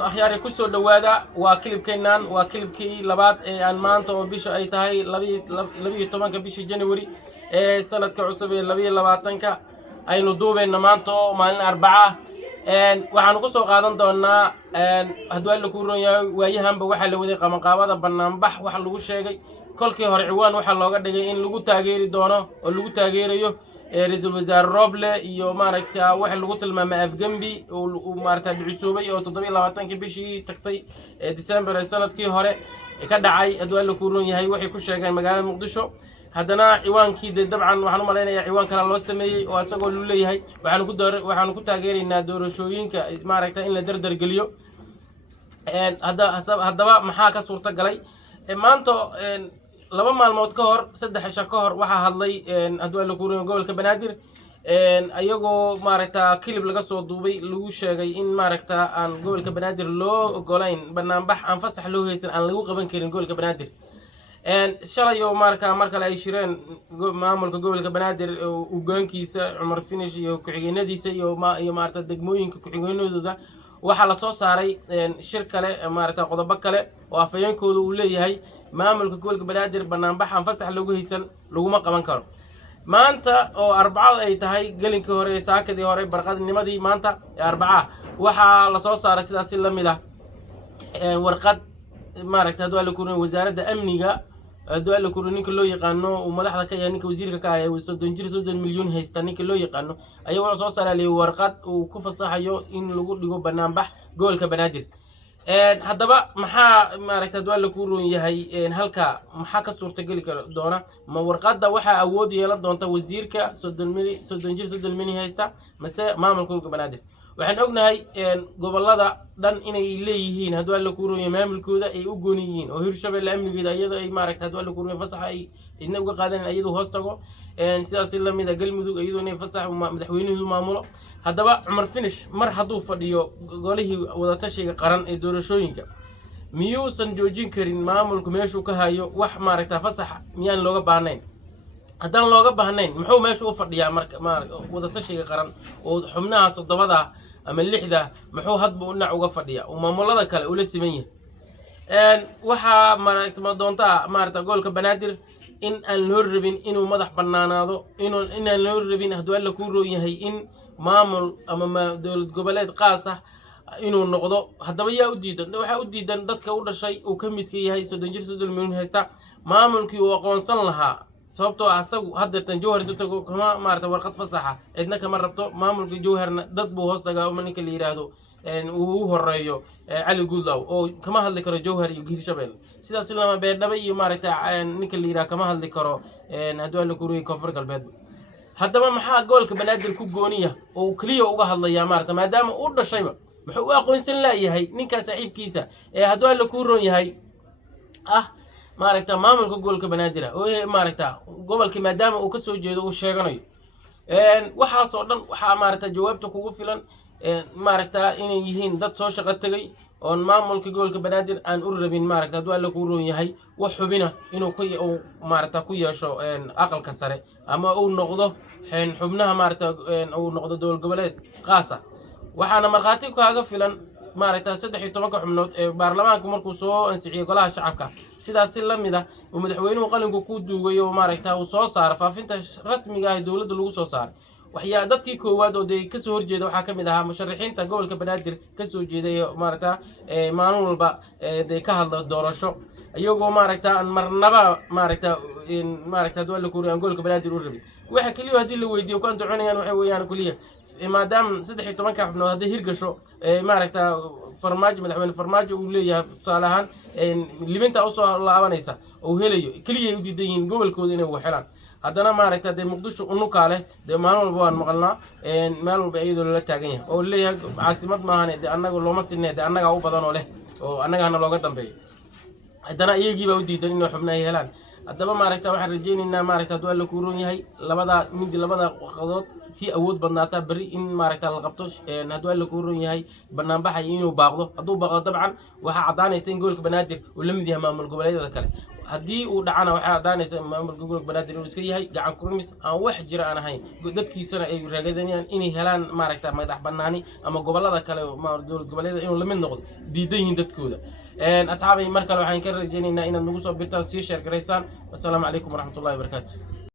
أخياري كسر دوادا وكلب كينان وكلب كي لبات أن مانتو وبيش أي تهاي لبي طبعا كبيش جانوري سنة كعصبة لبي لباتنكا أي ندوب إن مانتو مالين أربعة waxaan ku soo qaadan doonaa hadwaa la ku roon yahay waayahanba waxa la waday qabanqaabada banaanbax waxa lagu sheegay kolkii hore ciwaan waxa looga dhigay in lagu taageeri doono oo lagu taageerayo ra'iisul wasaare Roble iyo maaragtaa waxa lagu tilmaamay Afgambi oo maaragtaa dhicisuubay oo 27 bishii tagtay December sanadkii hore ka dhacay hadwaa la ku roon yahay waxay ku sheegeen magaalada Muqdisho haddana ciwaankii dabcan waxaan u maleynayaa ciwaan kale loo sameeyay oo asagoo lu leeyahay waxaan ku taageeraynaa doorashooyinka maaragtay in la dardar geliyo haddaba maxaa ka suurta galay maanta laba maalmood ka hor saddex cisho ka hor waxaa hadlay hadwaa la ku roon gobolka Banaadir ayagoo maaragtaa kilib laga soo duubay lagu sheegay in maaragtaa aan gobolka Banaadir loo ogolayn banaanbax aan fasax loo haysan aan lagu qaban karin gobolka Banaadir shalay oo marka ay shireen maamulka gobolka Banaadir uu go'aankiisa Cumar Finish iyo ku-xigeenadiisa iyo maaragtaa degmooyinka ku-xigeenadooda waxa la soo saaray shir kale maaragtaa qodobo kale oo afayeenkooda uu leeyahay maamulka gobolka Banaadir banaanbax aan fasax lagu haysan laguma qaban karo maanta oo arbacada ay tahay gelinkii hore saakadii hore barqadnimadii maanta arbacada waxa la soo saaray sidaas la mid ah warqad maaragtaa hadwaa la ku roon wasaaradda amniga hadwaa la ku roon ninka loo yaqaano oo madaxda ka yahay ninka wasiirka ka ah 30 milyan haysta ninka loo yaqaano ayaa wuxuu soo saaray warqad uu ku fasaxayo in lagu dhigo banaanbax gobolka Banaadir haddaba maxaa maaragtaa hadwaa la ku roon yahay halka maxaa ka suurta gali doona ma warqadda waxa awood yeelan doonta wasiirka 30 milyan haysta mase maamulka gobolka Banaadir waxaan ognahay gobolada dhan inay leeyihiin hadwaa la ku roon yahay maamulkooda ay u goon yihiin oo Hirshabelle amnigeeda iyada ay maaragtaa hadwaa la ku roon fasax ay idna uga qaadan iyadu hoos tago sidaas la mid ah Galmudug iyadoo inay fasax madaxweynuhu maamulo haddaba Cumar Finish mar hadduu fadhiyo golihii wadatashiga qaran ee doorashooyinka miyuusan joojin karin maamulku meeshuu ka hayo wax maaragtaa fasax miyaan looga baahnayn haddaan looga baahnayn muxuu meesha u fadhiyaa marka wadatashiga qaran oo xubnaha 7 ama 6 muxuu hadba u dhinac uga fadhiyaa oo maamulada kale ula siman yahay waxa maaragtaa doonta maaragtaa gobolka Banaadir in aan loo rabin inuu madax banaanaado inaan loo rabin hadwaa la ku roon yahay in maamul ama dawlad goboleed qaas ah inuu noqdo haddaba yaa u diidan waxa u diidan dadka u dhashay uu ka mid ka yahay 30 milyan haysta maamulkii uu aqoonsan lahaa sababtoo asagu hadeertan Jowhar inta tago kama maaragtaa warqad fasaxa cidna kama rabto maamulka Jowharna dad buu hoos tagaa oo ninka la yiraahdo uu horeeyo Cali Guudlaaw oo kama hadli karo Jowhar iyo Hirshabelle sidaas lama beedhaba iyo maaragtaa ninka la yiraahdo kama hadli karo hadwaa la ku roon Koonfur Galbeed haddaba maxaa gobolka Banaadir ku gooniya oo kaliya uga hadlaya maaragtaa maadaama uu dhashayba muxuu u aqoonsan leeyahay ninka saaxiibkiisa hadwaa la ku roon yahay maaragtaa maamulka gobolka Banaadir oo maaragtaa gobolka maadaama uu ka soo jeedo uu sheeganayo waxaas oo dhan waxa maaragtaa jawaabta kugu filan maaragtaa inay yihiin dad soo shaqo tagay oo maamulka gobolka Banaadir aan u rabin maaragtaa hadwaa la ku roon yahay wax xubina inuu maaragtaa ku yeesho aqalka sare ama uu noqdo xubnaha maaragtaa uu noqdo dowlad goboleed qaas ah waxaana marqaati kaaga filan maaragtaa 13 xubnood ee baarlamaanku markuu soo ansixiyay golaha shacabka sidaas la mid ah oo madaxweynuhu qalinka ku duugay oo maaragtaa uu soo saaray faafinta rasmiga ah dawladda lagu soo saaray waxyaa dadkii koowaad oo ka soo horjeeda waxa ka mid ahaa musharaxiinta gobolka Banaadir ka soo jeeday maaragtaa maalin walba ka hadla doorasho iyagoo maaragtaa aan marnaba maaragtaa hadwaa la ku roon gobolka Banaadir u rabin waxa kaliya hadii la weydiiyo kan duconayaan waxa weeyaan kaliya maadaama 13 xubnood hadii hirgasho maaragtaa farmaajo madaxweyne farmaajo uu leeyahay tusaalahan libinta u soo laabanaysa oo helayo kaliya u diidan gobolkooda inay wax helaan haddana maaragtaa Muqdisho unuka leh maalin walba waan maqalnaa meel walba iyadoo la taagan yahay oo leeyahay caasimad maahan annaga looma sinne annaga u badan oo leh oo annagana looga dambeeyo haddana iyagiiba u diidan inay xubnaha helaan haddaba maaragtaa waxaan rajaynaynaa maaragtaa hadwaa la ku roon yahay labada warqadood tii awood badnaata bari in maaragta la qabto hadduu alla ku ron yahay banaanbaxay inuu baaqdo hadduu baaqdo dabcan waxaa caddaanaysa in gobolka banaadir uu la mid yahay maamul goboleedyada kale haddii uu dhacana waxaa caddaanaysa maamulka gobolka banaadir inuu iska yahay gacan kurmis aan wax jira aan ahayn dadkiisana ay raagadanayaan inay helaan maaragta madax bannaani ama gobolada kale dowlad goboleedyada inuu la mid noqdo diidan yihiin dadkooda asxaabay mar kale waxaan ka rajaynaynaa inaad nagu soo birtaan sii sheer garaysaan wassalaamu calaykum waraxmatullahi wabarakaatu